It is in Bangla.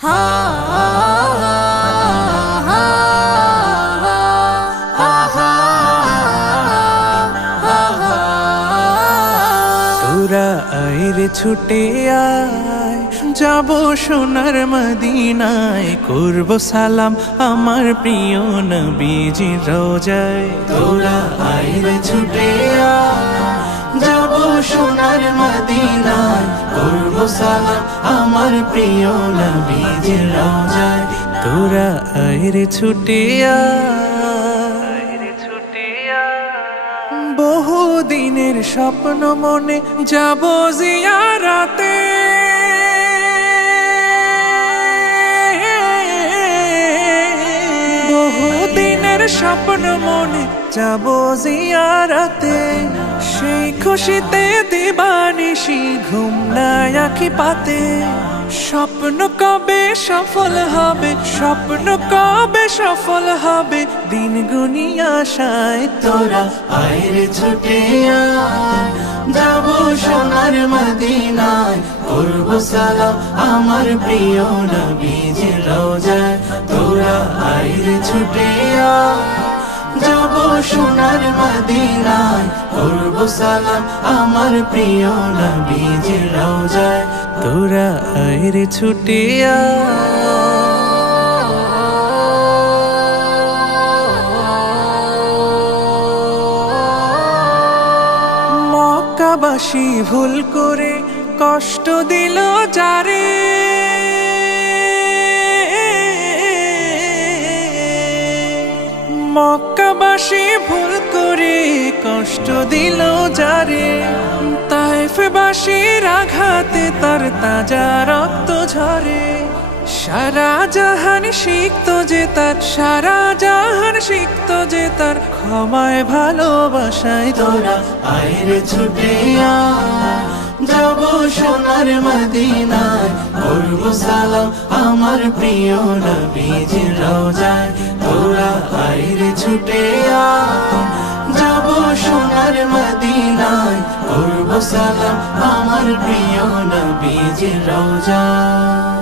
তোরা আইরে ছুটে আয়, যাবো সোনার মদিনায়, করব সালাম আমার প্রিয় নবীজির রোজায়। তোরা আইরে ছুটে আয়, যাবো সোনার মদিনায়, করব সালাম আমার প্রিয় নবীজির রোজায়। তোরা আইরে ছুটে আয়, বহু দিনের স্বপ্ন মনে যাব জিয়ারাতে, বহু দিনের স্বপ্ন মনে যাব জিয়ারাতে, সেই খুশিতে দিবানিশি ঘুম নাই আঁখি পাতে। স্বপ্ন কবে সফল হবে, স্বপ্ন কবে সফল হবে, দিন গুনি আশায় তোরা আইরে ছুটে আয়, যাবো সোনার মদিনায়, করব সালাম আমার প্রিয় নবীজির রোজায়। তোরা আইরে ছুটে আয়, যাবো সোনার মদিনায়, করব সালাম আমার প্রিয় নবীজির রোজায়। তোরা আইরে ছুটে মক্কাবাসী ভুল করে কষ্ট দিল যারে, মক্কাবাসী ভুল করে কষ্ট দিল যারে, তায়েফবাসীর আঘাতে তার তাজা রক্ত ঝরে। সারা জাহান শিখত যে তার, সারা জাহান শিখত যে তার ক্ষমায় ভালোবাসায়। তোরা আইরে ছুটে আয়, যাবো সোনার মদিনায়, করব সালাম আমার প্রিয় নবীজির রোজায়। তোরা আইরে ছুটে আয়, যাবো সোনার মদিনায়, করব সালাম আমার প্রিয় নবীজির রোজায়।